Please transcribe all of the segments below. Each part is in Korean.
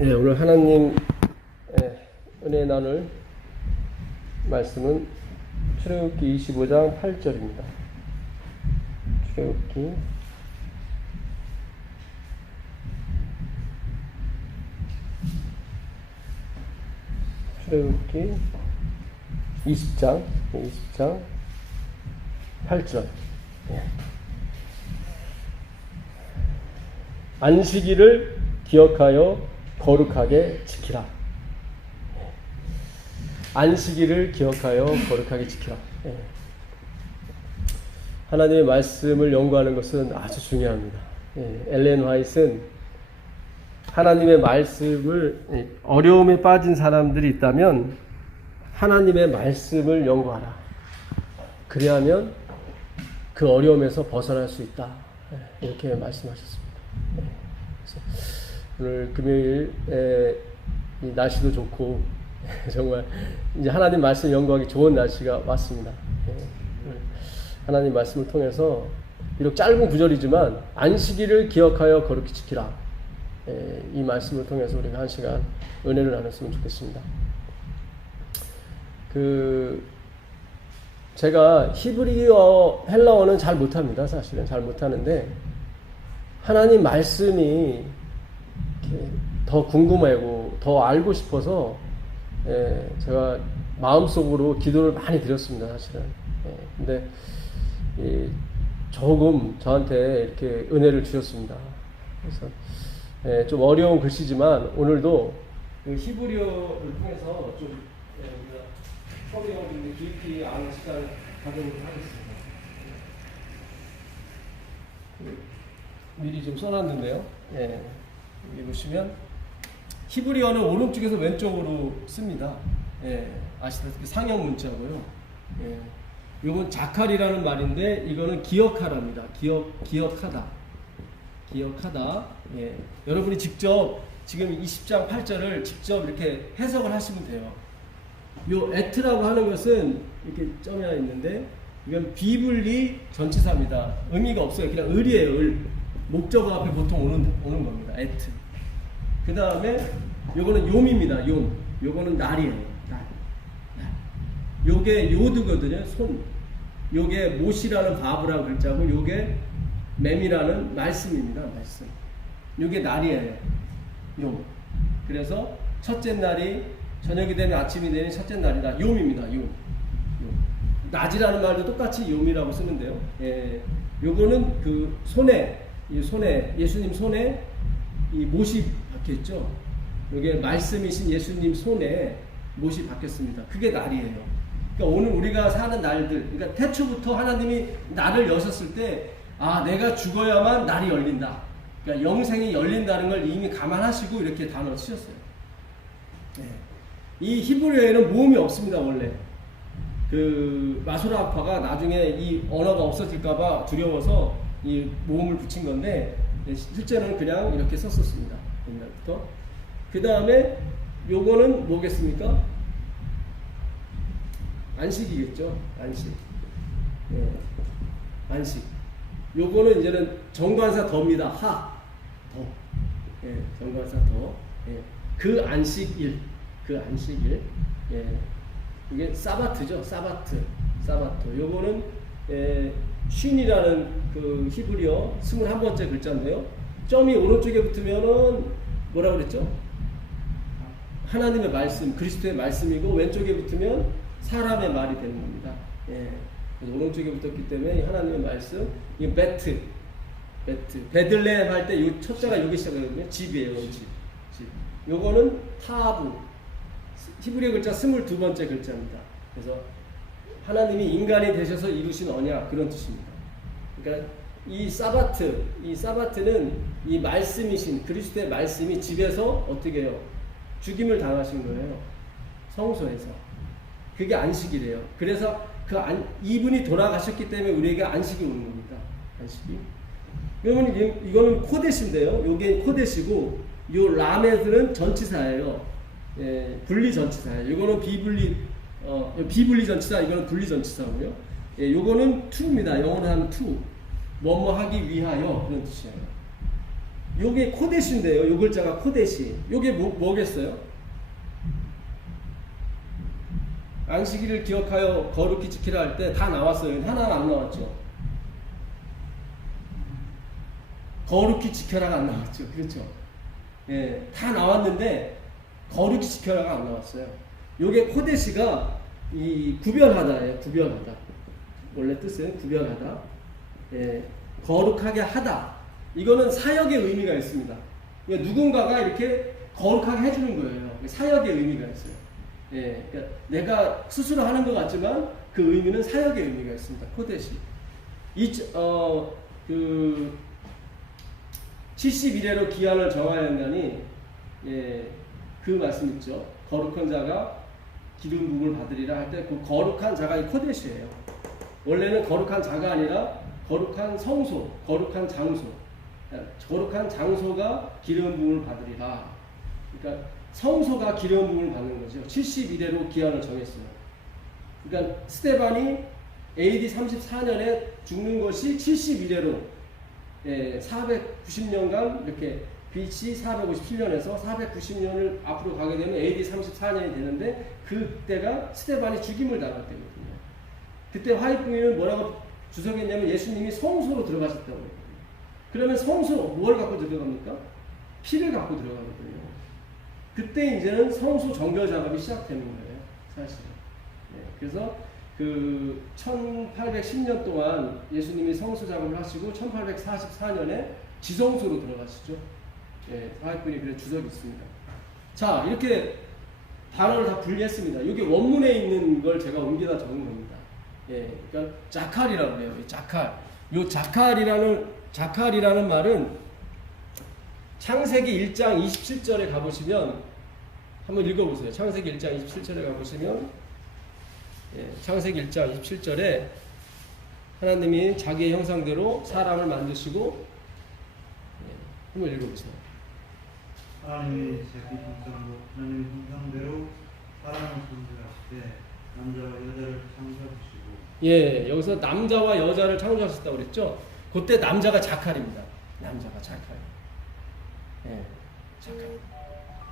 예, 오늘 하나님 은혜 나눌 말씀은 출애굽기 25장 8절입니다. 출애굽기 20장 8절. 안식일을 기억하여 거룩하게 지키라. 안식일을 기억하여 거룩하게 지키라. 하나님의 말씀을 연구하는 것은 아주 중요합니다. 엘렌 화이트는 하나님의 말씀을 어려움에 빠진 사람들이 있다면 하나님의 말씀을 연구하라. 그래야면 그 어려움에서 벗어날 수 있다. 이렇게 말씀하셨습니다. 오늘 금요일 이 날씨도 좋고 정말 이제 하나님 말씀 연구하기 좋은 날씨가 왔습니다. 하나님 말씀을 통해서 비록 짧은 구절이지만 안식일을 기억하여 거룩히 지키라. 이 말씀을 통해서 우리가 한 시간 은혜를 나눴으면 좋겠습니다. 제가 히브리어, 헬라어는 잘 못합니다. 사실은 잘 못하는데 하나님 말씀이 더 궁금하고 더 알고 싶어서 제가 마음속으로 기도를 많이 드렸습니다. 사실은. 근데 조금 저한테 이렇게 은혜를 주셨습니다. 그래서 좀 어려운 글씨지만 오늘도 히브리어를 통해서 좀 우리가 성경을 깊이 아는 시간을 가져보도록 하겠습니다. 미리 좀 써놨는데요. 여기 보시면 히브리어는 오른쪽에서 왼쪽으로 씁니다. 아시다시피 상형 문자고요. 이건 자칼이라는 말인데 이거는 기억하라입니다. 기억하다. 여러분이 직접 지금 20장 8절을 직접 이렇게 해석을 하시면 돼요. 요 에트라고 하는 것은 이렇게 점이 하나 있는데 이건 비블리 전치사입니다. 의미가 없어요. 그냥 을이에요. 을. 목적어 앞에 보통 오는 겁니다. 에트. 그 다음에 요거는 욤입니다. 욤. 요거는 날이에요. 날. 요게 요드거든요. 손. 요게 못이라는 바브라는 글자고 요게 맴이라는 말씀입니다. 말씀. 요게 날이에요. 욤. 그래서 첫째 날이 저녁이 되면 아침이 되는 첫째 날이다. 욤입니다. 욤. 낮이라는 말도 똑같이 욤이라고 쓰는데요. 요거는 그 손에 예수님 손에 이 못이 박혀있죠. 이게 말씀이신 예수님 손에 못이 박혔습니다. 그게 날이에요. 그러니까 오늘 우리가 사는 날들, 그러니까 태초부터 하나님이 날을 여셨을 때, 내가 죽어야만 날이 열린다. 그러니까 영생이 열린다는 걸 이미 감안하시고 이렇게 단어를 쓰셨어요. 이 히브리어에는 모음이 없습니다, 원래. 마소라파가 나중에 이 언어가 없어질까봐 두려워서 이 모음을 붙인 건데, 실제로는 그냥 이렇게 썼었습니다. 옛날부터. 그 다음에 요거는 뭐겠습니까? 안식이겠죠. 안식. 안식. 요거는 이제는 정관사 더입니다. 더. 정관사 더. 그 안식일. 이게 사바트죠. 사바트. 요거는 쉰이라는 그 히브리어 21번째 글자인데요. 점이 오른쪽에 붙으면은 뭐라고 그랬죠? 하나님의 말씀, 그리스도의 말씀이고 왼쪽에 붙으면 사람의 말이 되는 겁니다. 그래서 오른쪽에 붙었기 때문에 하나님의 말씀, 이게 베트. 베들레헴 할 때 이 첫자가 여기 시작하거든요. 집이에요. 집. 요거는 타부. 히브리어 글자 22번째 글자입니다. 그래서 하나님이 인간이 되셔서 이루신 언약, 그런 뜻입니다. 그러니까 이 사바트는 이 말씀이신 그리스도의 말씀이 집에서 어떻게 해요? 죽임을 당하신 거예요. 성소에서. 그게 안식이래요. 그래서 이분이 돌아가셨기 때문에 우리에게 안식이 오는 겁니다. 안식이. 그러면 이거는 코데시인데요. 요게 코데시고 요 라메드는 전치사예요. 분리 전치사예요. 이거는 비분리 전치사, 이거는 분리 전치사고요. 요거는 to입니다. 영어로 하면 to. 뭐뭐 하기 위하여, 그런 뜻이에요. 요게 코데시인데요. 요 글자가 코데시. 요게 뭐겠어요? 안식일을 기억하여 거룩히 지키라 할 때 다 나왔어요. 하나는 안 나왔죠. 거룩히 지켜라가 안 나왔죠. 그렇죠. 예, 다 나왔는데 거룩히 지켜라가 안 나왔어요. 요게 코데시가 이 구별하다예요. 구별하다. 원래 뜻은 구별하다. 예, 거룩하게 하다. 이거는 사역의 의미가 있습니다. 그러니까 누군가가 이렇게 거룩하게 해주는 거예요. 사역의 의미가 있어요. 예, 그러니까 내가 스스로 하는 것 같지만 그 의미는 사역의 의미가 있습니다. 코데시. 71회로 기한을 정하여 한다니, 예, 그 말씀 있죠. 거룩한 자가 기름 부음을 받으리라 할 때 그 거룩한 자가 이 코데시예요. 원래는 거룩한 자가 아니라 거룩한 성소, 거룩한 장소. 거룩한 장소가 기름 부음을 받으리라. 그러니까 성소가 기름 부음을 받는 거죠. 71회로 기한을 정했어요. 그러니까 스데반이 AD 34년에 죽는 것이 71회로, 예, 490년간 이렇게 BC 457년에서 490년을 앞으로 가게 되면 AD 34년이 되는데 그때가 스데반이 죽임을 당할 때거든요. 그때 화이트님은 뭐라고 주석했냐면 예수님이 성소로 들어가셨다고 했거든요. 그러면 성소 뭘 갖고 들어갑니까? 피를 갖고 들어가거든요. 그때 이제는 성소 정결 작업이 시작되는 거예요, 사실은. 네, 그래서 그 1810년 동안 예수님이 성소 작업을 하시고 1844년에 지성소로 들어가시죠. 예, 화이트분이 그래 주석이 있습니다. 자, 이렇게 단어를 다 분리했습니다. 여기 원문에 있는 걸 제가 옮겨다 적은 겁니다. 예, 그러니까 자칼이라고 해요. 자칼. 요 자칼이라는 말은 창세기 1장 27절에 가보시면 한번 읽어보세요. 창세기 1장 27절에 가보시면, 예, 창세기 1장 27절에 하나님이 자기의 형상대로 사람을 만드시고, 예, 한번 읽어보세요. 하나님의 자기 형상대로 사람을 창조하시되 남자와 여자를 창조하시고. 예, 여기서 남자와 여자를 창조하셨다고 그랬죠. 그때 남자가 자칼입니다. 남자가 자칼. 예, 자칼.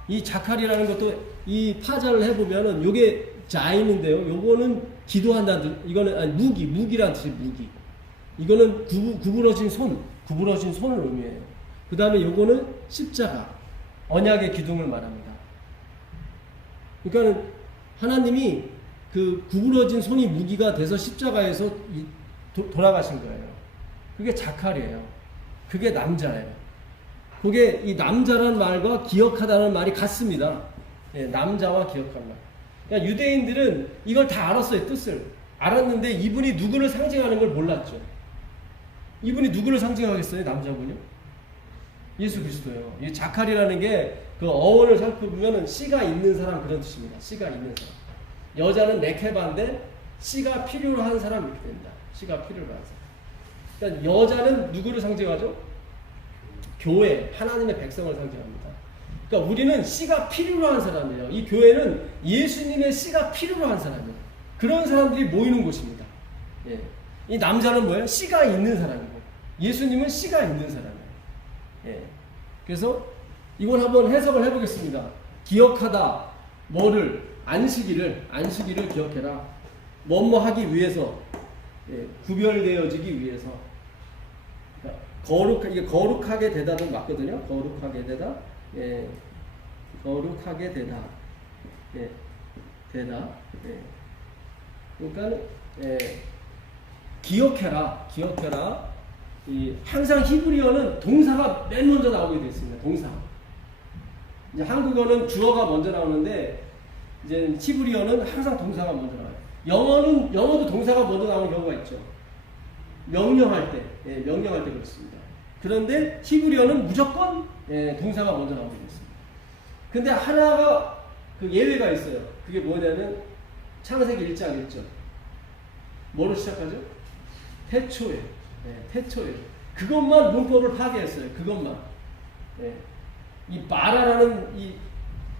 이 자칼이라는 것도 이 파자를 해보면은 요게 자인인데요. 요거는 기도한다는, 이거는 아니, 무기란 뜻이 무기. 이거는 구부러진 손을 의미해요. 그 다음에 요거는 십자가, 언약의 기둥을 말합니다. 그러니까 하나님이 그 구부러진 손이 무기가 돼서 십자가에서 돌아가신 거예요. 그게 자칼이에요. 그게 남자예요. 그게 이 남자라는 말과 기억하다는 말이 같습니다. 예, 남자와 기억한 말. 그러니까 유대인들은 이걸 다 알았어요. 뜻을 알았는데 이분이 누구를 상징하는 걸 몰랐죠. 이분이 누구를 상징하겠어요? 남자분이요? 예수 그리스도예요. 이 자칼이라는 게 그 어원을 살펴보면 씨가 있는 사람 그런 뜻입니다. 씨가 있는 사람. 여자는 네케바인데 씨가 필요로 하는 사람 이렇게 됩니다. 씨가 필요로 하는 사람. 그러니까 여자는 누구를 상징하죠? 교회, 하나님의 백성을 상징합니다. 그러니까 우리는 씨가 필요로 한 사람이에요. 이 교회는 예수님의 씨가 필요로 한 사람이에요. 그런 사람들이 모이는 곳입니다. 예. 이 남자는 뭐예요? 씨가 있는 사람이고, 예수님은 씨가 있는 사람이에요. 예. 그래서 이걸 한번 해석을 해보겠습니다. 기억하다, 뭐를, 안식일을 기억해라. 뭐뭐 하기 위해서, 예, 구별되어지기 위해서. 그러니까 이게 거룩하게 되다는 맞거든요. 거룩하게 되다. 예. 거룩하게 되다. 예. 되다. 예. 그러니까, 예. 기억해라. 항상 히브리어는 동사가 맨 먼저 나오게 되어 있습니다. 동사. 이제 한국어는 주어가 먼저 나오는데, 이제 히브리어는 항상 동사가 먼저 나와요. 영어도 동사가 먼저 나오는 경우가 있죠. 명령할 때 그렇습니다. 그런데 히브리어는 무조건, 예, 동사가 먼저 나오게 됐습니다. 근데 하나가 그 예외가 있어요. 그게 뭐냐면 창세기 1장 1절. 뭐로 시작하죠? 태초에. 예, 태초에. 그것만 문법을 파괴했어요. 그것만. 예. 이 마라라는 이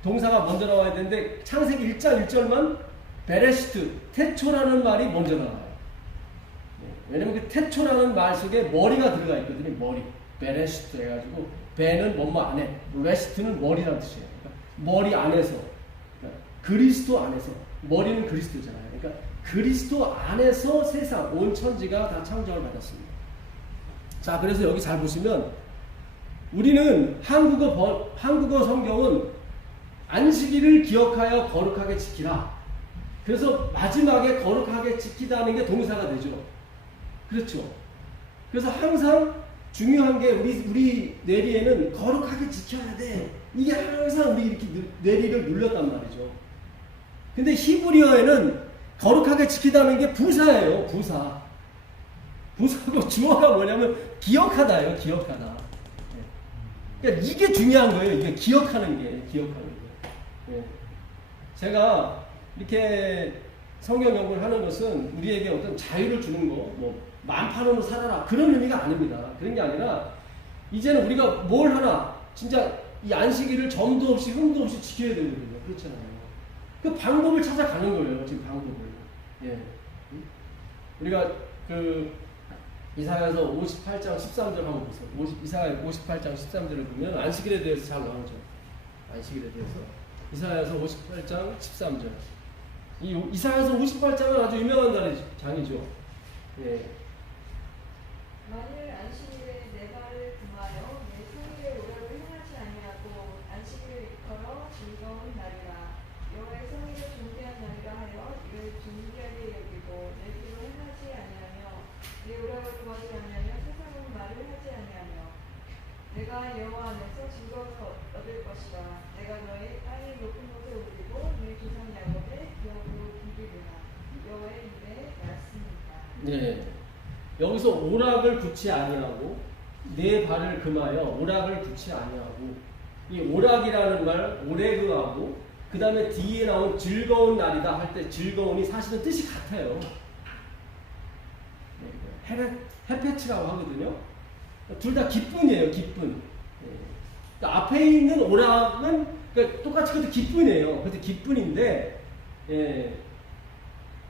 동사가 먼저 나와야 되는데 창세기 1장 1절만 베레시트, 태초라는 말이 먼저 나와요. 예. 왜냐면 그 태초라는 말 속에 머리가 들어가 있거든요. 머리. 베레시트 해가지고 베는 뭐뭐 안에, 레시트는 머리라는 뜻이에요. 그러니까 머리 안에서, 그러니까 그리스도 안에서, 머리는 그리스도잖아요. 그러니까 그리스도 안에서 세상 온 천지가 다 창조를 받았습니다. 자, 그래서 여기 잘 보시면 우리는 한국어 성경은 안식일을 기억하여 거룩하게 지키라. 그래서 마지막에 거룩하게 지키다는 게 동사가 되죠. 그렇죠. 그래서 항상 중요한 게 우리 뇌리에는 거룩하게 지켜야 돼. 이게 항상 우리 이렇게 뇌리를 눌렸단 말이죠. 근데 히브리어에는 거룩하게 지키다는 게 부사예요. 부사. 부사고 주어가 뭐냐면 기억하다예요. 기억하다. 그러니까 이게 중요한 거예요. 이게 기억하는 게. 예. 제가 이렇게 성경 연구를 하는 것은 우리에게 어떤 자유를 주는 거, 뭐 만판으로 살아라 그런 의미가 아닙니다. 그런 게 아니라 이제는 우리가 뭘 하나 진짜 이 안식일을 점도 없이 흠도 없이 지켜야 되거든요. 그렇잖아요. 그 방법을 찾아가는 거예요. 지금 방법을. 예. 우리가 그 이사야서 58장 13절 한번 보세요. 이사야 58장 13절을 보면 안식일에 대해서 잘 나오죠. 안식일에 대해서. 이사야서 58장 13절. 이사야서 58장은 아주 유명한 장이죠. 예. 만일 안식일에 내 발을 금하여 내 성일에 오락을 행하지 아니하고 안식일을 일컬어 즐거운 날이라 여호와의 성일을 존귀한 날이라 하여 이를 존귀하게 여기고 내 길을 행하지 아니하며 내 오락을 구하지 아니하며 세상은 말을 하지 아니하며 내가 여호와 안에서 즐거움을 얻을 것이라 내가 너의 땅의 높은 곳에 올리고 내 조상 야곱의 기업으로 이르리라 여호와의 입의 말씀이다. 네. 여기서 오락을 굳이 아니하고 내 발을 금하여 오락을 굳이 아니하고 이 오락이라는 말 오레그하고 그 다음에 뒤에 나온 즐거운 날이다 할 때 즐거움이 사실은 뜻이 같아요. 헤페츠라고 하거든요. 둘 다 기쁨이에요. 기쁨. 그러니까 앞에 있는 오락은 그러니까 똑같이 그것도 기쁨이에요. 그것도 기쁨인데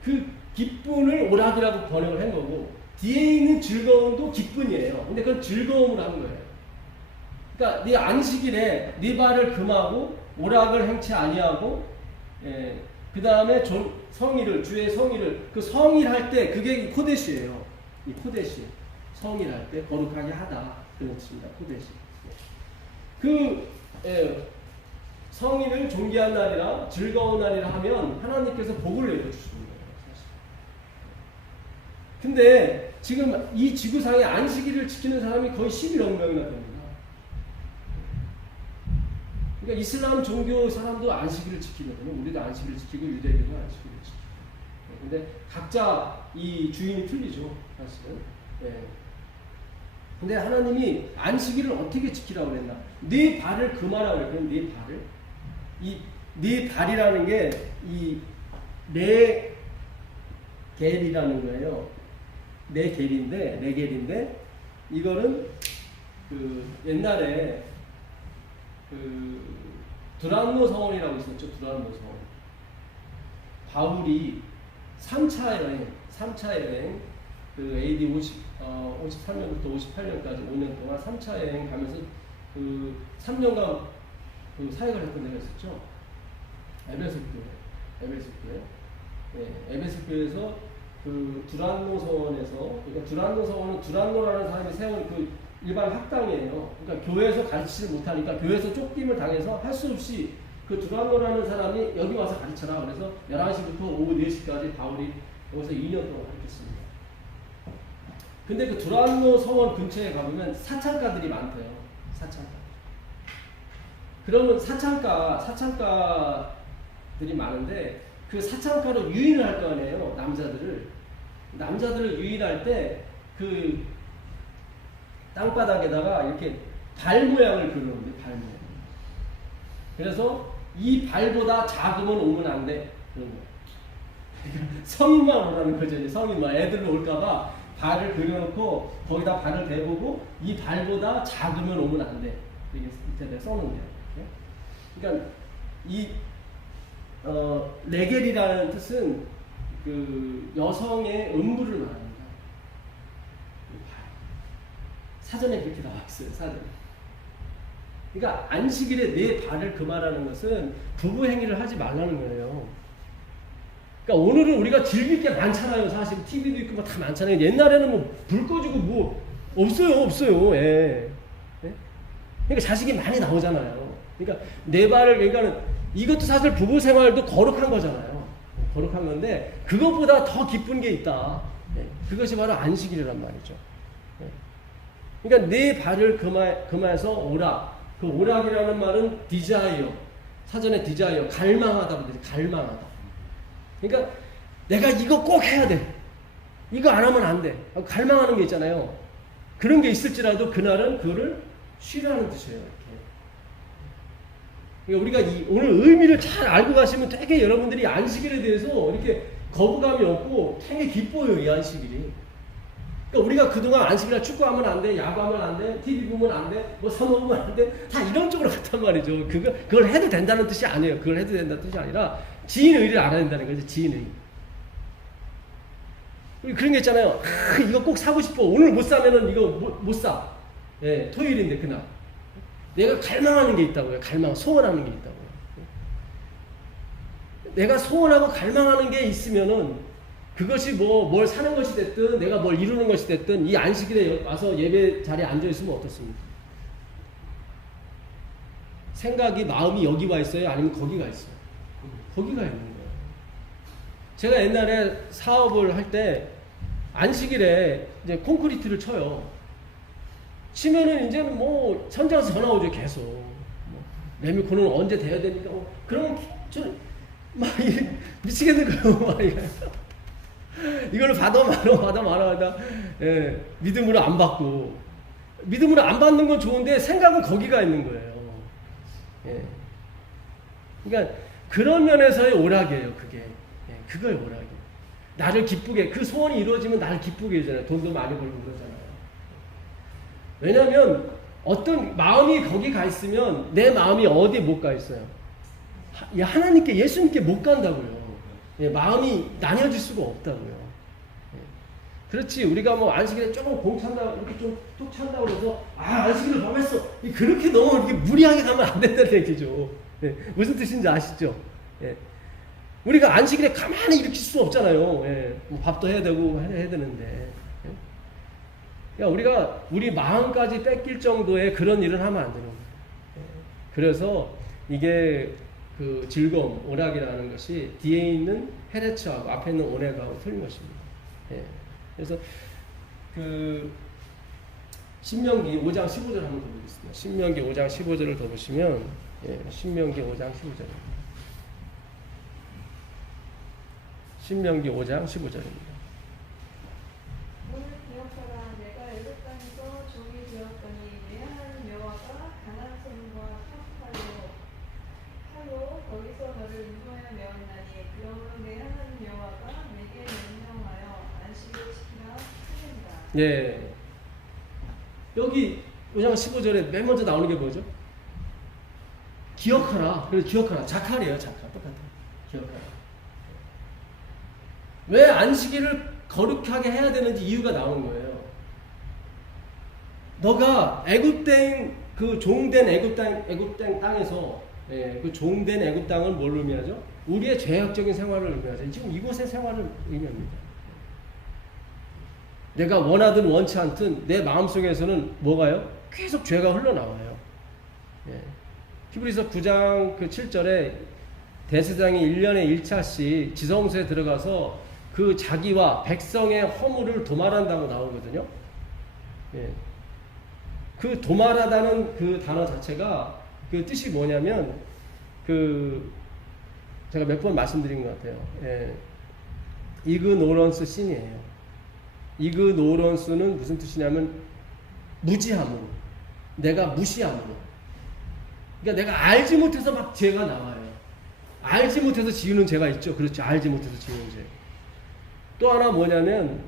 그 기쁨을 오락이라고 번역을 한 거고 뒤에 있는 즐거움도 기쁨이에요. 근데 그건 즐거움을 하는 거예요. 그러니까 네 안식일에 네 발을 금하고 오락을 행치 아니하고 그 다음에 성일을 주의 성일을 그 성일 할 때 그게 코데시예요. 이 코데시 성일 할 때 거룩하게 하다 그런 뜻입니다. 코데시. 성일을 존귀한 날이라 즐거운 날이라 하면 하나님께서 복을 내려주시는 거예요. 사실. 근데 지금 이 지구상에 안식일을 지키는 사람이 거의 11억 명이나 됩니다. 그러니까 이슬람 종교 사람도 안식일을 지키거든요. 우리도 안식일을 지키고 유대교도 안식일을 지키고. 근데 각자 이 주인이 틀리죠. 사실은. 근데 하나님이 안식일을 어떻게 지키라고 그랬나? 네 발을 금하라고 그랬거든요. 네 발을. 네 발이라는 게 이 네 겔이라는 거예요. 네 겔인데 이거는 그 옛날에 그 두란노 성원이라고 있었죠. 두란노 성원. 바울이 3차 여행 그 AD 53년부터 58년까지 5년 동안 3차 여행 가면서 그 3년간 그 사역을 했던 데가 있었죠. 에베소 교회에서 그 두란노 성원에서 그러니까 두란노 성원은 두란노라는 사람이 세운 그 일반 학당이에요. 그러니까 교회에서 가르치지 못하니까 교회에서 쫓김을 당해서 할 수 없이 그 두란노라는 사람이 여기 와서 가르쳐라. 그래서 11시부터 오후 4시까지 바울이 여기서 2년 동안 가르쳤습니다. 근데 그 두란노 성원 근처에 가보면 사창가들이 많대요. 사창가. 그러면 사창가들이 많은데 그 사창가로 유인을 할 거 아니에요. 남자들을 유인할 때 그 땅바닥에다가 이렇게 발 모양을 그리는데 발 모양. 그래서 이 발보다 작으면 오면 안 돼. 그런 거. 성인만 오라는 거죠. 이제 성인만 애들로 올까봐 발을 그려놓고 거기다 발을 대보고 이 발보다 작으면 오면 안 돼. 이게 밑에다 써놓은 거예요. 그러니까 이 레겔이라는 뜻은 그 여성의 음부를 말합니다. 사전에 그렇게 나와 있어요. 사전에. 그러니까 안식일에 내 발을 금하라는 것은 부부 행위를 하지 말라는 거예요. 그러니까 오늘은 우리가 즐길 게 많잖아요. 사실 TV도 있고 뭐 다 많잖아요. 옛날에는 뭐 불 꺼지고 뭐 없어요. 예. 예? 그러니까 자식이 많이 나오잖아요. 그러니까 내 발을 그러니까는 이것도 사실 부부 생활도 거룩한 거잖아요. 거룩한 건데 그것보다 더 기쁜 게 있다. 예. 그것이 바로 안식일이란 말이죠. 예. 그러니까 내 발을 금해서 오라. 그 오락이라는 말은 디자이어. 사전에 디자이어. 갈망하다 그러지. 갈망하다. 그러니까 내가 이거 꼭 해야 돼. 이거 안 하면 안 돼. 갈망하는 게 있잖아요. 그런 게 있을지라도 그날은 그거를 쉬라는 뜻이에요. 이렇게. 그러니까 우리가 오늘 의미를 잘 알고 가시면 되게 여러분들이 안식일에 대해서 이렇게 거부감이 없고 되게 기뻐요. 이 안식일이. 그러니까 우리가 그동안 안식일날 축구하면 안 돼, 야구하면 안 돼, TV 보면 안 돼, 뭐 사 먹으면 안 돼, 다 이런 쪽으로 갔단 말이죠. 그걸 해도 된다는 뜻이 아니에요. 그걸 해도 된다는 뜻이 아니라 지인의 의를 알아야 된다는 거죠. 지인의 의. 그런 게 있잖아요. 이거 꼭 사고 싶어. 오늘 못 사면은 이거 못 사. 예, 토요일인데 그날. 내가 갈망하는 게 있다고요. 소원하는 게 있다고요. 내가 소원하고 갈망하는 게 있으면은 그것이 뭘 사는 것이 됐든 내가 뭘 이루는 것이 됐든 이 안식일에 와서 예배 자리에 앉아 있으면 어떻습니까? 생각이 마음이 여기 와 있어요? 아니면 거기 가 있어요? 거기가 있는 거예요. 제가 옛날에 사업을 할 때 안식일에 이제 콘크리트를 쳐요. 치면은 이제는 뭐 현장에서 전화 오죠. 계속 레미콘은 언제 돼야 되니까 그러면 막 미치겠는 거예요. 막 이걸 받아 말아. 예, 믿음으로 안 받고. 믿음으로 안 받는 건 좋은데 생각은 거기가 있는 거예요. 예. 그러니까 그런 면에서의 오락이에요. 그게. 예, 그거의 오락이에요. 나를 기쁘게, 그 소원이 이루어지면 나를 기쁘게 해주잖아요. 돈도 많이 벌고 그러잖아요. 왜냐면 어떤 마음이 거기 가 있으면 내 마음이 어디에 못 가 있어요. 하나님께, 예수님께 못 간다고요. 예, 마음이 나뉘어질 수가 없다고요. 예. 그렇지, 우리가 뭐 안식일에 조금 공 찬다, 이렇게 좀 툭 찬다 그래서, 안식일을 범했어. 이렇게 너무 이렇게 무리하게 가면 안 된다는 얘기죠. 예. 무슨 뜻인지 아시죠? 예. 우리가 안식일에 가만히 일으킬 수 없잖아요. 예. 뭐 밥도 해야 되고, 해야 되는데. 예. 그러니까 우리가 우리 마음까지 뺏길 정도의 그런 일을 하면 안 되는 거예요. 예. 그래서 이게 그 즐거움, 오락이라는 것이 뒤에 있는 헤레츠하고 앞에 있는 오네가하고 틀린 것입니다. 예. 그래서 그 신명기 5장 15절 한번 더 보겠습니다. 신명기 5장 15절을 더 보시면, 예, 신명기 5장 15절입니다. 신명기 5장 15절입니다. 오늘 기억하라. 내가 애굽 땅에서 종이 되었더니 내 하나님 여호와가 강한 손과 칼로 거기서 너를 인도하여 메었나니 그러므로 내 하나님 여호와가 내게 명령하여 안식을 지키라 하신다. 예. 여기 5장 15절에 맨 먼저 나오는 게 뭐죠? 기억하라. 그래서 기억하라. 자칼이에요. 자칼. 똑같아요. 기억하라. 왜 안식일을 거룩하게 해야 되는지 이유가 나오는 거예요. 너가 애굽 그 종된 애굽 땅에서, 예, 그 종된 애굽 땅을 뭘 의미하죠? 우리의 죄악적인 생활을 의미하죠. 지금 이곳의 생활을 의미합니다. 내가 원하든 원치 않든 내 마음속에서는 뭐가요? 계속 죄가 흘러나와요. 예. 히브리서 9장 그 7절에 대제사장이 1년에 1차씩 지성소에 들어가서 그 자기와 백성의 허물을 도말한다고 나오거든요. 예. 그 도말하다는 그 단어 자체가 그 뜻이 뭐냐면 제가 몇 번 말씀드린 것 같아요. 예. 이그노런스 신이에요. 이그노런스는 무슨 뜻이냐면 무지함으로, 내가 무시함으로. 그러니까 내가 알지 못해서 막 죄가 나와요. 알지 못해서 지우는 죄가 있죠. 그렇죠. 알지 못해서 지우는 죄. 또 하나 뭐냐면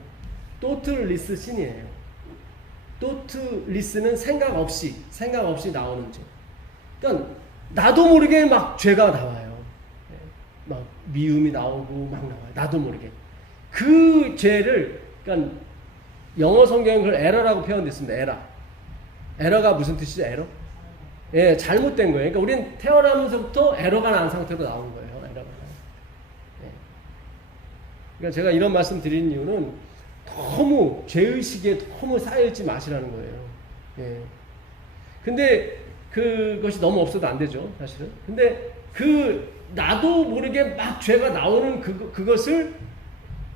또트리스 신이에요. 또트리스는 생각 없이 나오는 죄. 그러니까 나도 모르게 막 죄가 나와요. 막 미움이 나오고 막 나와요. 나도 모르게. 그 죄를, 그러니까 영어 성경은 그걸 에러라고 표현됐습니다. 에러. 에러가 무슨 뜻이죠? 에러? 예, 잘못된 거예요. 그러니까 우리는 태어나면서부터 에러가 난 상태로 나온 거예요. 에러가. 예. 그러니까 제가 이런 말씀 드리는 이유는 너무 죄의식에 너무 쌓여있지 마시라는 거예요. 예. 근데 그것이 너무 없어도 안 되죠, 사실은. 근데 나도 모르게 막 죄가 나오는 그것을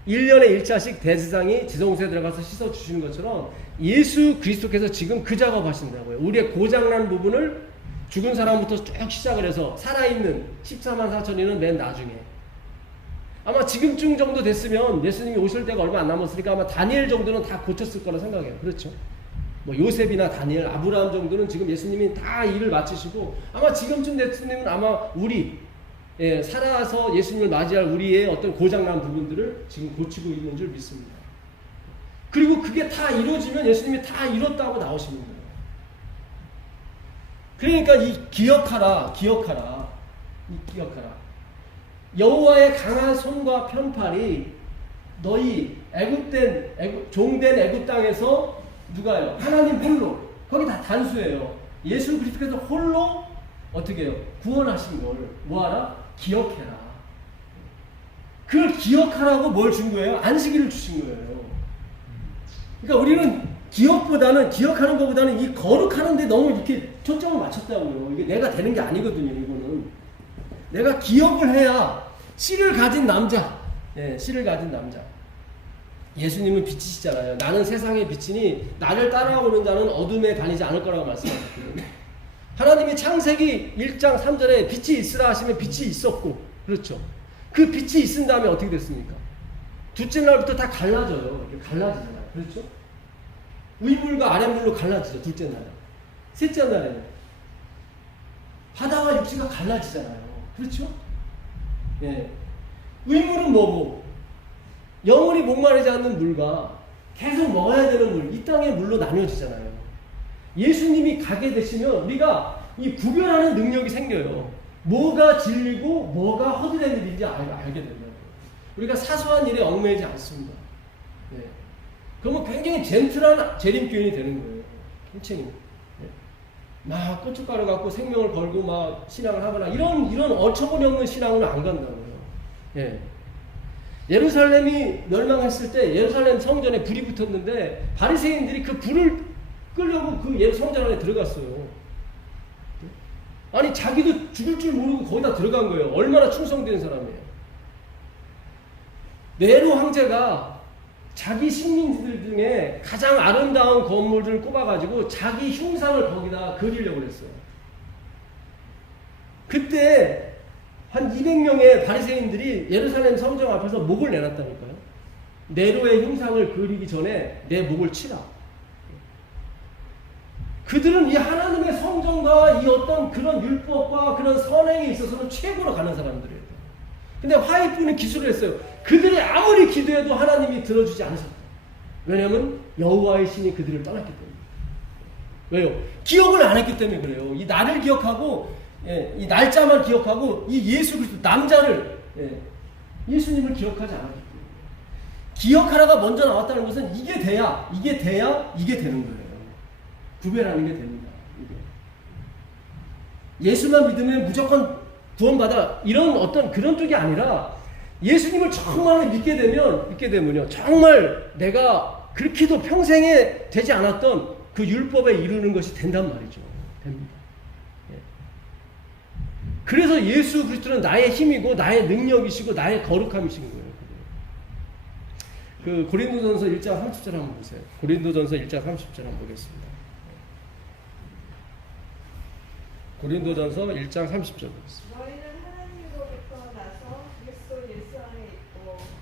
1년에 1차씩 대제사장이 지성소에 들어가서 씻어주시는 것처럼 예수 그리스도께서 지금 그 작업 하신다고요. 우리의 고장난 부분을 죽은 사람부터 쭉 시작을 해서 살아있는 14만 4천이는 맨 나중에. 아마 지금쯤 정도 됐으면 예수님이 오실 때가 얼마 안 남았으니까 아마 다니엘 정도는 다 고쳤을 거라 생각해요. 그렇죠? 뭐 요셉이나 다니엘, 아브라함 정도는 지금 예수님이 다 일을 마치시고 아마 지금쯤 예수님은 아마 살아서 예수님을 맞이할 우리의 어떤 고장난 부분들을 지금 고치고 있는 줄 믿습니다. 그리고 그게 다 이루어지면 예수님이 다 이뤘다고 나오시는 거예요. 그러니까 기억하라. 여호와의 강한 손과 편팔이 너희 종된 애굽 땅에서 누가요? 하나님 홀로. 거기 다 단수예요. 예수 그리스도께서 홀로 어떻게 해요? 구원하신 걸 뭐하라? 기억해라. 그걸 기억하라고 뭘 준 거예요? 안식일을 주신 거예요. 그러니까 우리는 기억하는 것보다는 이 거룩하는 데 너무 이렇게 초점을 맞췄다고요. 이게 내가 되는 게 아니거든요, 이거는. 내가 기억을 해야 씨를 가진 남자. 예수님은 빛이시잖아요. 나는 세상의 빛이니 나를 따라오는 자는 어둠에 다니지 않을 거라고 말씀하셨거든요. 하나님이 창세기 1장 3절에 빛이 있으라 하시면 빛이 있었고, 그렇죠. 그 빛이 있은 다음에 어떻게 됐습니까? 둘째 날부터 다 갈라져요. 이렇게 갈라지잖아요. 그렇죠? 위물과 아랫물로 갈라지죠. 둘째 날. 셋째 날에는 바다와 육지가 갈라지잖아요. 그렇죠? 예. 위물은 뭐고? 영원히 목마르지 않는 물과 계속 먹어야 되는 물, 이 땅의 물로 나뉘어지잖아요. 예수님이 가게 되시면 우리가 이 구별하는 능력이 생겨요. 뭐가 진리고 뭐가 헛된 일인지 알게 된다고요. 우리가 사소한 일에 얽매이지 않습니다. 네. 그러면 굉장히 젠틀한 재림교인이 되는 거예요. 굉장히. 네. 막 고춧가루 갖고 생명을 걸고 막 신앙을 하거나 이런 어처구니없는 신앙은 안 간다고요. 네. 예루살렘이 멸망했을 때 예루살렘 성전에 불이 붙었는데 바리새인들이 그 불을 끌려고 그 성전 안에 들어갔어요. 아니 자기도 죽을 줄 모르고 거기다 들어간 거예요. 얼마나 충성된 사람이에요. 네로 황제가 자기 식민지들 중에 가장 아름다운 건물들을 꼽아가지고 자기 흉상을 거기다 그리려고 그랬어요. 그때 한 200명의 바리새인들이 예루살렘 성전 앞에서 목을 내놨다니까요. 네로의 흉상을 그리기 전에 내 목을 치라. 그들은 이 하나님의 성전과 이 어떤 그런 율법과 그런 선행에 있어서는 최고로 가는 사람들이에요. 근데 화이프는 기술을 했어요. 그들이 아무리 기도해도 하나님이 들어주지 않으셨다. 왜냐하면 여호와의 신이 그들을 떠났기 때문에. 왜요? 기억을 안 했기 때문에 그래요. 이 날을 기억하고 이 날짜만 기억하고 이 예수 그리스도 남자를 예수님을 기억하지 않았기 때문에. 기억하라가 먼저 나왔다는 것은 이게 돼야 이게 되는 거예요. 구별하는 게 됩니다. 이게. 예수만 믿으면 무조건 구원받아 이런 어떤 그런 쪽이 아니라 예수님을 정말 믿게 되면요 정말 내가 그렇게도 평생에 되지 않았던 그 율법에 이루는 것이 된단 말이죠. 됩니다. 예. 그래서 예수 그리스도는 나의 힘이고 나의 능력이시고 나의 거룩함이신 거예요. 그 고린도전서 1장 30절 한번 보세요. 고린도전서 1장 30절 한번 보겠습니다. 고린도전서 1장 30절 보겠습니다. 너희는 하나님으로부터 나서 그리스도 예수 안에 있고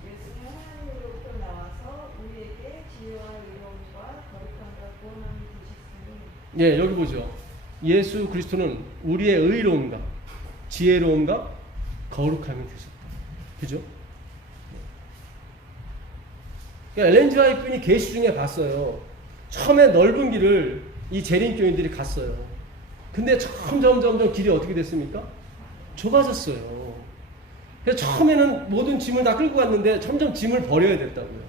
예수는 하나님으로부터 나와서 우리에게 지혜와 의로움과 거룩함과 구원함이 되셨으니. 예, 여기 보죠. 예수 그리스도는 우리의 의로움과 지혜로움과 거룩함이 되셨다. 그죠? 그러니까 엘렌 지 화이트는 계시 중에 봤어요. 처음에 넓은 길을 이 재림교인들이 갔어요. 근데 점점 길이 어떻게 됐습니까? 좁아졌어요. 그래서 처음에는 모든 짐을 다 끌고 갔는데 점점 짐을 버려야 됐다고요.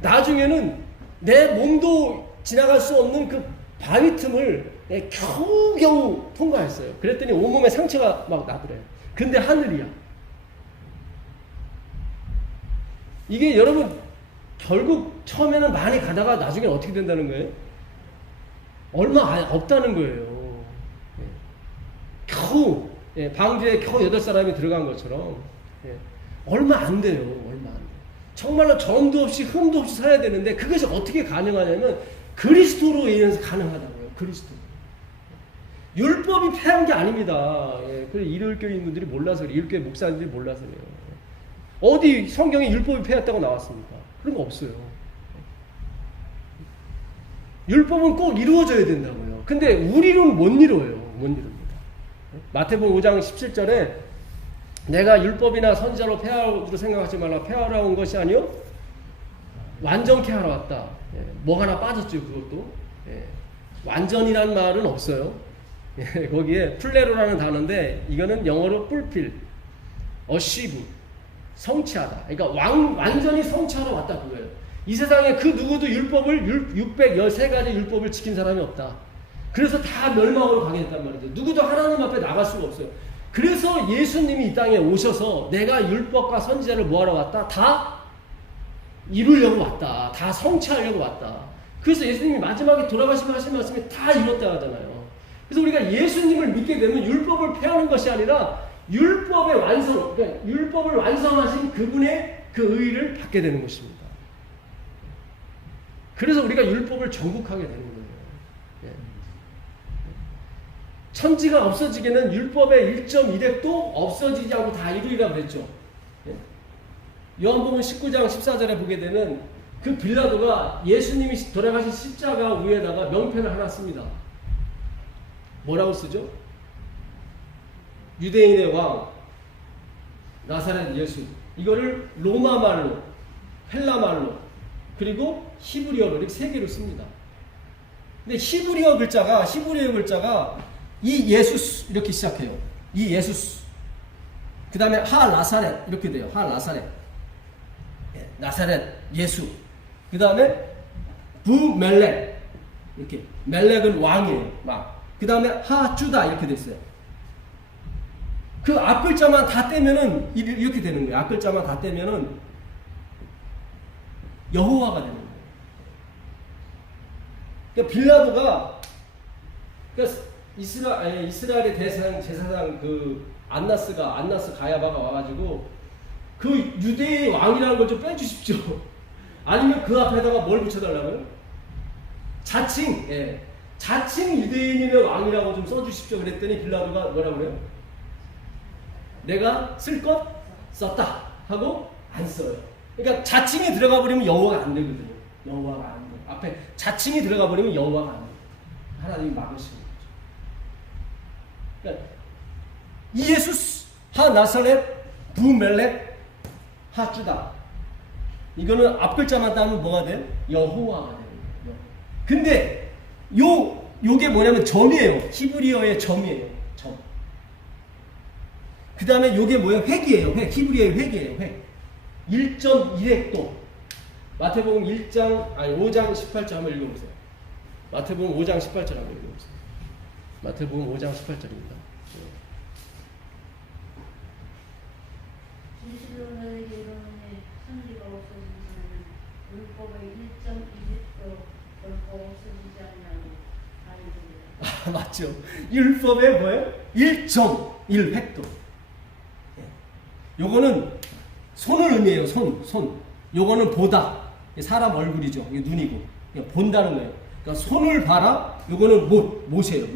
나중에는 내 몸도 지나갈 수 없는 그 바위 틈을 겨우겨우 통과했어요. 그랬더니 온몸에 상처가 막 나더래요. 근데 하늘이야. 이게 여러분 결국 처음에는 많이 가다가 나중에 어떻게 된다는 거예요? 얼마 없다는 거예요. 겨우 방주에 겨우 8사람이 들어간 것처럼 얼마 안 돼요. 얼마 안 돼요. 정말로 점도 없이 흠도 없이 살아야 되는데 그것이 어떻게 가능하냐면 그리스도로 인해서 가능하다고요. 그리스도. 율법이 폐한 게 아닙니다. 그래서 일요일교회 인들이 몰라서 그래요. 일요일교회 목사님들이 몰라서 그래요. 어디 성경에 율법이 폐했다고 나왔습니까? 그런 거 없어요. 율법은 꼭 이루어져야 된다고요. 근데 우리는 못 이루어요. 못 이룹니다. 마태복음 5장 17절에 내가 율법이나 선지자로 폐하로 생각하지 말라. 폐하러 온 것이 아니요 완전케 하러 왔다. 뭐 하나 빠졌죠. 그것도. 완전이라는 말은 없어요. 거기에 플레로라는 단어인데 이거는 영어로 fulfill, achieve, 성취하다. 그러니까 완전히 성취하러 왔다 그거예요. 이 세상에 그 누구도 율법을 613가지 율법을 지킨 사람이 없다. 그래서 다 멸망으로 가게 됐단 말이죠. 누구도 하나님 앞에 나갈 수가 없어요. 그래서 예수님이 이 땅에 오셔서 내가 율법과 선지자를 뭐하러 왔다? 다 이루려고 왔다. 다 성취하려고 왔다. 그래서 예수님이 마지막에 돌아가시면 하신 말씀이 다 이뤘다 하잖아요. 그래서 우리가 예수님을 믿게 되면 율법을 폐하는 것이 아니라 율법의 완성, 그러니까 율법을 완성하신 그분의 그 의의를 받게 되는 것입니다. 그래서 우리가 율법을 정복하게 되는 거예요. 천지가 없어지기는 율법의 1.1획도 없어지지 않고 다 이루리라 그랬죠. 요한복음 19장 14절에 보게 되면 그 빌라도가 예수님이 돌아가신 십자가 위에다가 명패를 하나 씁니다. 뭐라고 쓰죠? 유대인의 왕 나사렛 예수. 이거를 로마 말로, 헬라 말로, 그리고 히브리어로 이렇게 세 개로 씁니다. 근데 히브리어 글자가 이 예수스 이렇게 시작해요. 이 예수스. 그 다음에 하 나사렛 이렇게 돼요. 하 나사렛. 나사렛 예수. 그 다음에 부 멜렉 이렇게. 멜렉은 왕이에요. 왕. 그 다음에 하 주다 이렇게 됐어요. 그 앞글자만 다 떼면은 이렇게 되는 거예요. 앞글자만 다 떼면은 여호와가 되는 거예요. 그러니까 빌라도가 그러니까 이스라엘의 제사장 그 안나스 가야바가 와가지고 그 유대의 왕이라는 걸 좀 빼주십시오. 아니면 그 앞에다가 뭘 붙여달라고요? 자칭 유대인의 왕이라고 좀 써주십시오. 그랬더니 빌라도가 뭐라 그래요? 내가 쓸 것 썼다 하고 안 써요. 그러니까 자칭이 들어가 버리면 여호와가 안 되거든요. 여호와가 안 돼. 앞에 자칭이 들어가 버리면 여호와가 안 돼. 하나님이 막으시는 거죠. 그러니까 이 예수스 하 나사렛 부 멜렉 하 주다. 이거는 앞글자만 따면 뭐가 돼요? 여호와가 되는 거예요. 근데 요게 뭐냐면 점이에요. 히브리어의 점이에요. 점. 그 다음에 요게 뭐예요? 획이에요. 획. 히브리어의 획이에요. 획. 1.1획도. 마태복음 5장 18절 한번 읽어보세요. 마태복음 5장 18절 한번 읽어보세요. 마태복음 5장 18절입니다. 진실로 너에게 이르노니 선지가 없어지면 율법의 1.1획도 결코 없어지지 아니하니. 맞죠. 율법의 뭐예요? 1.1획도. 요거는 손을 의미해요. 손. 요거는 보다. 사람 얼굴이죠. 이게 눈이고. 그러니까 본다는 거예요. 그러니까 손을 봐라. 요거는 못이에요.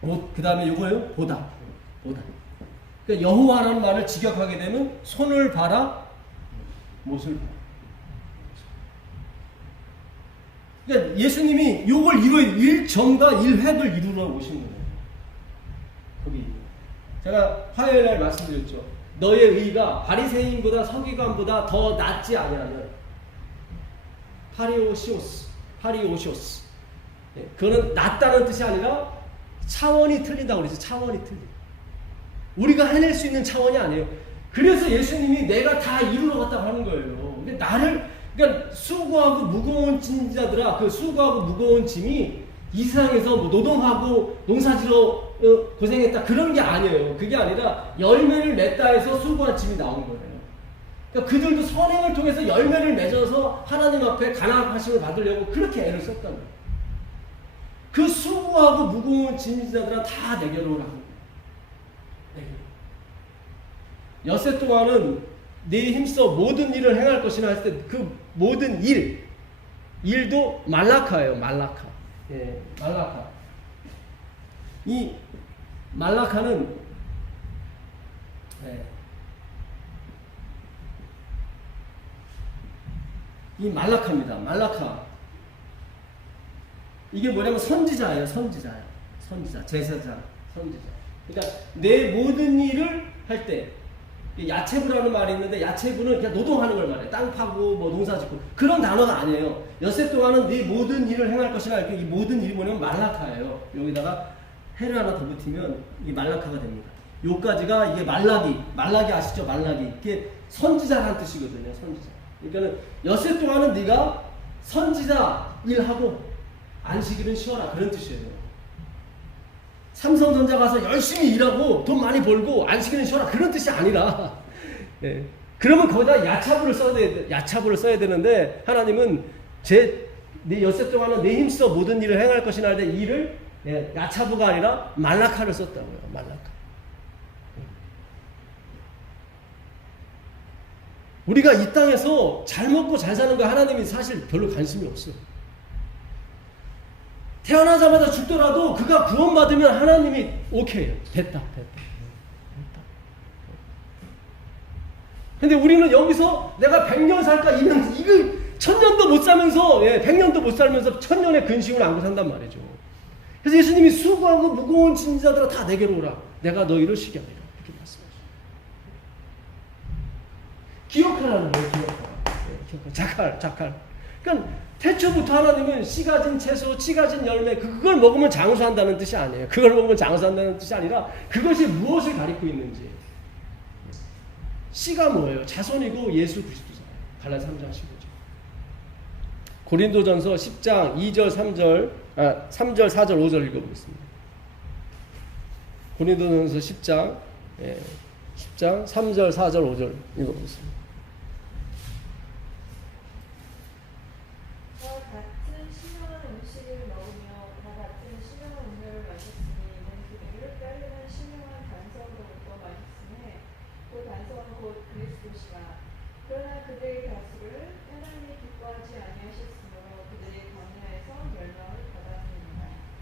못. 그 다음에 요거예요. 보다. 그러니까 여호와라는 말을 직역하게 되면 손을 봐라. 못을 봐라. 그러니까 예수님이 요걸 이루어야 1점과 1획을 이루러 오신 거예요. 거기. 제가 화요일 날 말씀드렸죠. 너의 의가 바리새인보다 서기관보다 더 낫지 아니하면 파리오시오스. 그거는 낫다는 뜻이 아니라 차원이 틀린다고 그랬어요. 차원이 틀린. 우리가 해낼 수 있는 차원이 아니에요. 그래서 예수님이 내가 다 이루러 갔다고 하는 거예요. 근데 나를 그러니까 수고하고 무거운 짐자들아, 그 수고하고 무거운 짐이 이 세상에서 뭐 노동하고 농사지러 고생했다 그런 게 아니에요. 그게 아니라 열매를 맺다 해서 수고한 짐이 나온 거예요. 그러니까 그들도 선행을 통해서 열매를 맺어서 하나님 앞에 간악하심을 받으려고 그렇게 애를 썼단 말이에요. 그 수고하고 무거운 짐자들아 다 내게로 오라는 거예요. 엿새 동안은 네 힘써 모든 일을 행할 것이나 했을 때 그 모든 일도 말라카예요. 말라카. 예, 말라카. 이 말라카는 이 말라카입니다. 말라카. 이게 뭐냐면 선지자예요. 선지자, 제사장, 선지자. 그러니까 내 모든 일을 할 때 야채부라는 말이 있는데 야채부는 그냥 노동하는 걸 말해요. 땅 파고 뭐 농사 짓고 그런 단어가 아니에요. 엿새 동안은 네 모든 일을 행할 것이나 이 모든 일이 뭐냐면 말라카예요. 여기다가 해를 하나 더 붙이면 이 말라카가 됩니다. 요까지가 이게 말라기 아시죠? 말라기. 이게 선지자라는 뜻이거든요. 선지자. 그러니까는 엿새 동안은 네가 선지자 일하고 안식일은 쉬어라 그런 뜻이에요. 삼성전자 가서 열심히 일하고 돈 많이 벌고 안식일은 쉬어라 그런 뜻이 아니라 예. 그러면 거기다 야차부를 써야 되는데 하나님은 내 엿새 동안은 내 힘써 모든 일을 행할 것이나 할 때 일을 야차부가 아니라 말라카를 썼다고요. 말라카. 우리가 이 땅에서 잘 먹고 잘 사는 거 하나님이 사실 별로 관심이 없어요. 태어나자마자 죽더라도 그가 구원받으면 하나님이 오케이 됐다. 근데 우리는 여기서 내가 100년 살까 이거 1000년도 못 살면서 100년도 못 살면서 1000년의 근심을 안고 산단 말이죠. 그래서 예수님이 수고하고 무거운 짐자들아 다 내게로 오라. 내가 너희를 쉬게 하리라. 이렇게 말씀하시죠. 기억하라는 거예요. 기억하라. 자칼. 그러니까 태초부터 하나님은 씨 가진 채소, 씨 가진 열매 그걸 먹으면 장수한다는 뜻이 아니에요. 그걸 먹으면 장수한다는 뜻이 아니라 그것이 무엇을 가리키고 있는지. 씨가 뭐예요? 자손이고 예수 그리스도잖아요. 갈라디아 3장 15절. 고린도전서 10장 2절 3절 4절 5절 읽어보겠습니다. 고린도전서 10장 3절 4절 5절 읽어보겠습니다.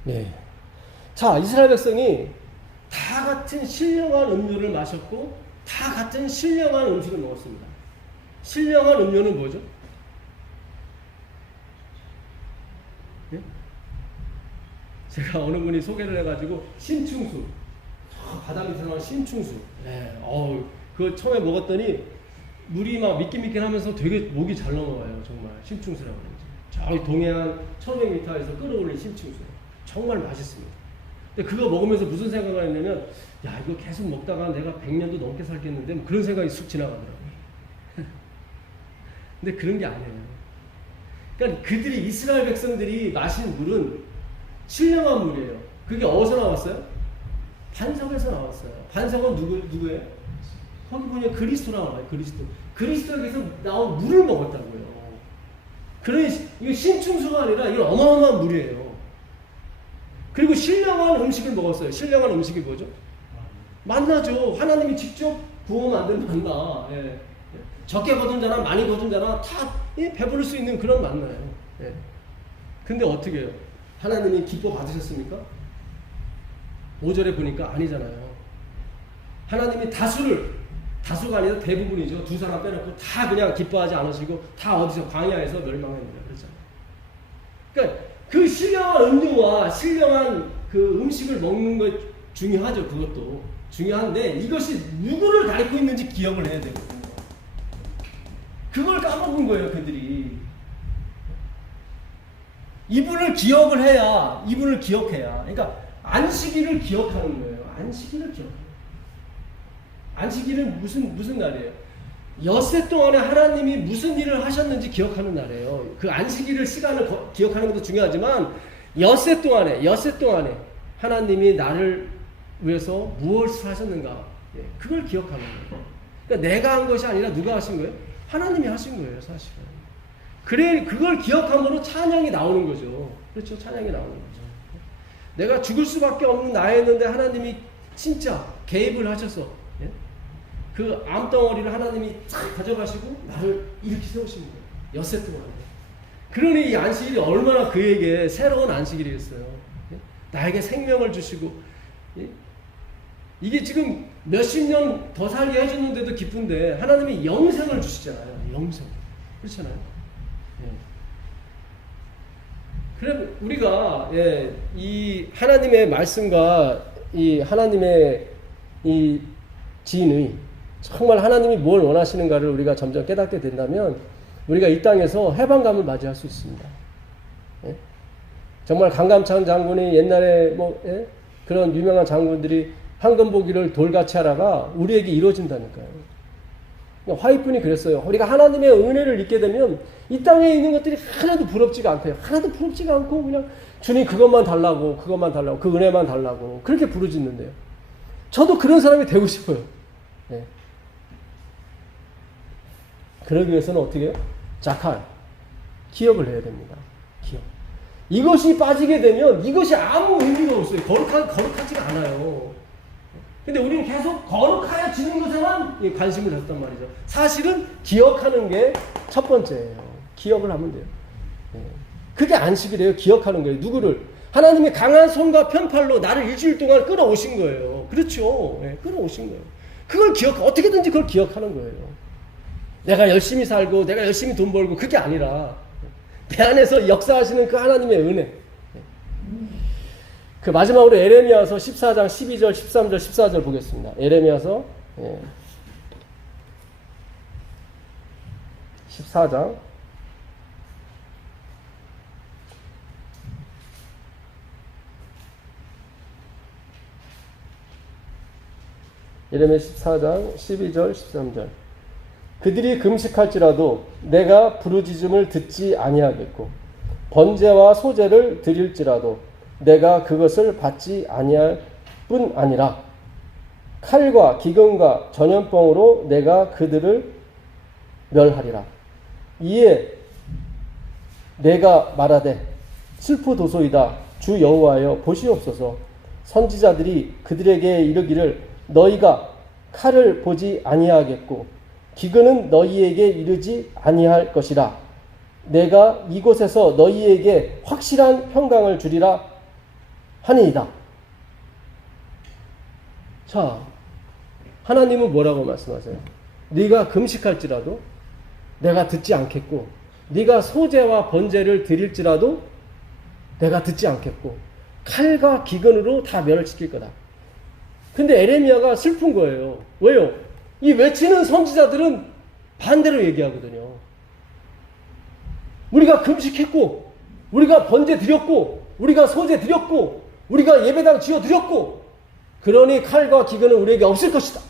네. 자, 이스라엘 백성이 다 같은 신령한 음료를 마셨고 다 같은 신령한 음식을 먹었습니다. 신령한 음료는 뭐죠? 네? 제가 어느 분이 소개를 해가지고 심충수, 바다 밑에 나온 심충수. 네. 그거 처음에 먹었더니 물이 막 미끼미끼하면서 되게 목이 잘 넘어가요. 정말 심충수라고 그러지. 저기 동해안 1500m에서 끌어올린 심충수. 정말 맛있습니다. 근데 그거 먹으면서 무슨 생각을 했냐면 야 이거 계속 먹다가 내가 100년도 넘게 살겠는데 뭐 그런 생각이 쑥 지나가더라고요. 근데 그런 게 아니에요. 그러니까 그들이 이스라엘 백성들이 마신 물은 신령한 물이에요. 그게 어디서 나왔어요? 반석에서 나왔어요. 반석은 누구예요? 거기 보면 그리스도라고 나와요. 그리스도에게서 나온 물을 먹었다고요. 그러니 이게 신충수가 아니라 이건 어마어마한 물이에요. 그리고 신령한 음식을 먹었어요. 신령한 음식이 뭐죠? 만나죠. 하나님이 직접 구워 만든 만나. 예. 적게 거둔 자나 많이 거둔 자나 다 배부를 수 있는 그런 만나예요. 예. 근데 어떻게 해요? 하나님이 기뻐 받으셨습니까? 5절에 보니까 아니잖아요. 하나님이 다수가 아니라 대부분이죠. 두 사람 빼놓고 다 그냥 기뻐하지 않으시고 다 어디서 광야에서 멸망했는데 그렇잖아요. 그러니까 그 신령한 음료와 신령한 그 음식을 먹는 것 중요하죠. 그것도 중요한데 이것이 누구를 가리키고 있는지 기억을 해야 되거든요. 그걸 까먹은 거예요. 그들이 이분을 기억해야 그러니까 안식일을 기억하는 거예요. 안식일은 무슨 날이에요? 엿새 동안에 하나님이 무슨 일을 하셨는지 기억하는 날이에요. 그 안식일을 시간을 기억하는 것도 중요하지만 엿새 동안에 하나님이 나를 위해서 무엇을 하셨는가, 그걸 기억하는 거예요. 그러니까 내가 한 것이 아니라 누가 하신 거예요? 하나님이 하신 거예요, 사실은. 그래, 그걸 기억함으로 찬양이 나오는 거죠. 그렇죠? 찬양이 나오는 거죠. 내가 죽을 수밖에 없는 나였는데 하나님이 진짜 개입을 하셔서, 그 암덩어리를 하나님이 탁 가져가시고 나를 이렇게 세우신 거예요. 엿새 동안에. 그러니 이 안식일이 얼마나 그에게 새로운 안식일이었어요. 나에게 생명을 주시고, 이게 지금 몇십 년 더 살게 해줬는데도 기쁜데 하나님이 영생을 주시잖아요. 영생. 그렇잖아요. 그래 우리가 이 하나님의 말씀과 이 하나님의 이 진의, 정말 하나님이 뭘 원하시는가를 우리가 점점 깨닫게 된다면 우리가 이 땅에서 해방감을 맞이할 수 있습니다. 정말 강감찬 장군이 옛날에 그런 유명한 장군들이 황금보기를 돌같이 하다가 우리에게 이루어진다니까요. 화이트분이 그랬어요. 우리가 하나님의 은혜를 잊게 되면 이 땅에 있는 것들이 하나도 부럽지가 않대요. 하나도 부럽지가 않고 그냥 주님 그것만 달라고 그 은혜만 달라고 그렇게 부르짖는데요. 저도 그런 사람이 되고 싶어요. 그러기 위해서는 어떻게 해요? 자칼, 기억을 해야 됩니다. 기억. 이것이 빠지게 되면 이것이 아무 의미가 없어요. 거룩하지가 않아요. 근데 우리는 계속 거룩하여지는 것에만 관심을 갖단 말이죠. 사실은 기억하는 게 첫 번째예요. 기억을 하면 돼요. 그게 안식이래요. 기억하는 거예요. 누구를? 하나님의 강한 손과 편팔로 나를 일주일 동안 끌어오신 거예요. 그렇죠. 끌어오신 거예요. 그걸 어떻게든지 그걸 기억하는 거예요. 내가 열심히 살고 내가 열심히 돈 벌고 그게 아니라 내 안에서 역사하시는 그 하나님의 은혜. 그 마지막으로 에레미야서 14장 12절 13절 14절 보겠습니다. 에레미야서 14장 에레미야 14장 12절 13절 그들이 금식할지라도 내가 부르짖음을 듣지 아니하겠고 번제와 소제를 드릴지라도 내가 그것을 받지 아니할 뿐 아니라 칼과 기근과 전염병으로 내가 그들을 멸하리라. 이에 내가 말하되 슬프도소이다. 주 여호와여 보시옵소서. 선지자들이 그들에게 이르기를 너희가 칼을 보지 아니하겠고 기근은 너희에게 이르지 아니할 것이라. 내가 이곳에서 너희에게 확실한 평강을 주리라 하니이다. 자, 하나님은 뭐라고 말씀하세요? 네가 금식할지라도 내가 듣지 않겠고 네가 소제와 번제를 드릴지라도 내가 듣지 않겠고 칼과 기근으로 다 멸시킬 거다. 근데 에레미야가 슬픈 거예요. 왜요? 이 외치는 선지자들은 반대로 얘기하거든요. 우리가 금식했고 우리가 번제 드렸고 우리가 소제 드렸고 우리가 예배당 지어 드렸고 그러니 칼과 기근은 우리에게 없을 것이다.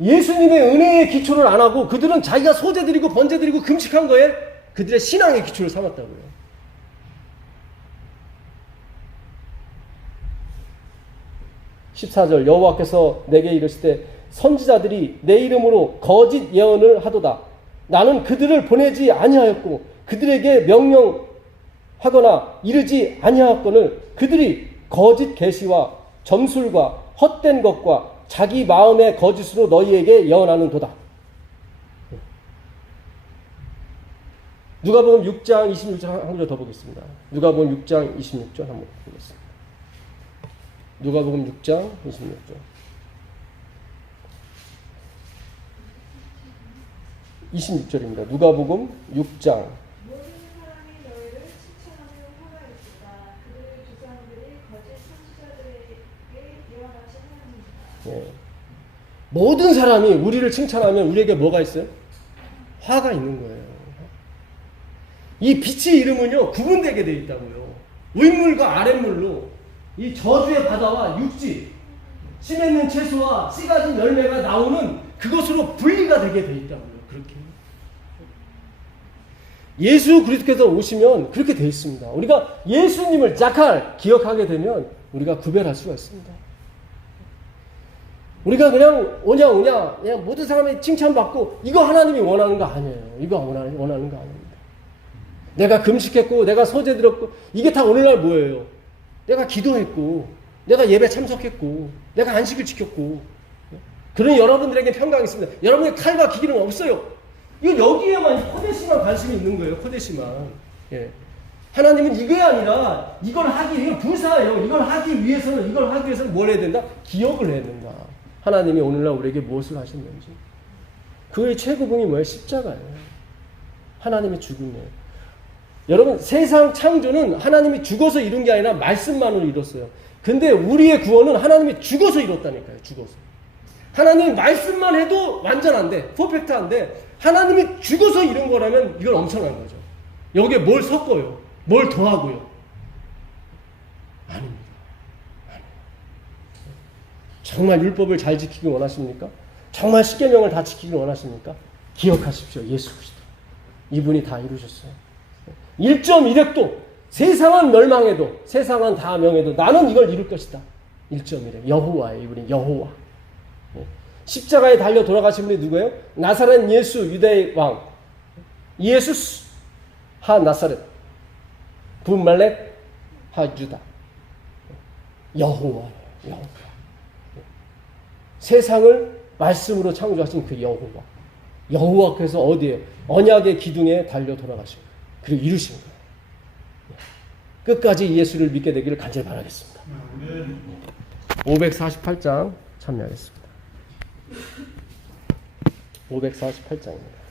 예수님의 은혜의 기초를 안 하고 그들은 자기가 소제 드리고 번제 드리고 금식한 거에 그들의 신앙의 기초를 삼았다고요. (14절) 여호와께서 내게 이르시되 선지자들이 내 이름으로 거짓 예언을 하도다. 나는 그들을 보내지 아니하였고 그들에게 명령하거나 이르지 아니하였거늘 그들이 거짓 계시와 점술과 헛된 것과 자기 마음의 거짓으로 너희에게 예언하는도다. 누가복음 6장 26절 한 절 더 보겠습니다. 누가복음 6장 26절 한번 보겠습니다. 누가복음 6장 26절 26절입니다. 누가복음 6장 모든 사람이 너희를 칭찬하며 화가 있으나 그들의 조상들이 거짓 선지자들에게 예언하지 않았느니라. 모든 사람이 우리를 칭찬하면 우리에게 뭐가 있어요? 화가 있는 거예요. 이 빛의 이름은요 구분되게 되어 있다고요. 윗물과 아랫물로 이 저주의 바다와 육지 씨 맺는 채소와 씨 가진 열매가 나오는 그것으로 분리가 되게 돼 있다고요. 그렇게. 예수 그리스도께서 오시면 그렇게 돼 있습니다. 우리가 예수님을 잘 기억하게 되면 우리가 구별할 수가 있습니다. 우리가 그냥 오냐 그냥 모든 사람이 칭찬받고 이거 하나님이 원하는 거 아니에요. 이거 원하는 거 아닙니다. 내가 금식했고 내가 소재 들었고 이게 다 오늘날 뭐예요? 내가 기도했고 내가 예배 참석했고 내가 안식을 지켰고 그러니 여러분들에게 평강이 있습니다. 여러분의 칼과 기기는 없어요. 이거 여기에만 코데시만 관심이 있는 거예요. 코데시만. 예. 하나님은 이게 아니라 이걸 하기 위해 부사예요. 이걸 하기 위해서는 뭘 해야 된다? 기억을 해야 된다. 하나님이 오늘날 우리에게 무엇을 하셨는지. 그의 최고봉이 뭐예요? 십자가예요. 하나님의 죽음이에요. 여러분 세상 창조는 하나님이 죽어서 이룬 게 아니라 말씀만으로 이뤘어요. 근데 우리의 구원은 하나님이 죽어서 이뤘다니까요. 죽어서. 하나님이 말씀만 해도 완전한데 퍼펙트한데 하나님이 죽어서 이룬 거라면 이건 엄청난 거죠. 여기에 뭘 섞어요? 뭘 더하고요? 아닙니다. 정말 율법을 잘 지키기 원하십니까? 정말 십계명을 다 지키기 원하십니까? 기억하십시오. 예수 그리스도. 이분이 다 이루셨어요. 1.1획도 세상은 멸망해도 세상은 다 명해도 나는 이걸 이룰 것이다. 1.1획 여호와예요. 이분이 여호와. 십자가에 달려 돌아가신 분이 누구예요? 나사렛 예수 유대의 왕 예수스 하 나사렛 분말렛 하 유다 여호와. 세상을 말씀으로 창조하신 그 여호와. 여호와께서 어디에? 언약의 기둥에 달려 돌아가신 거예요. 그리고 이루신 거예요. 끝까지 예수를 믿게 되기를 간절히 바라겠습니다. 548장 참여하겠습니다. 548장입니다.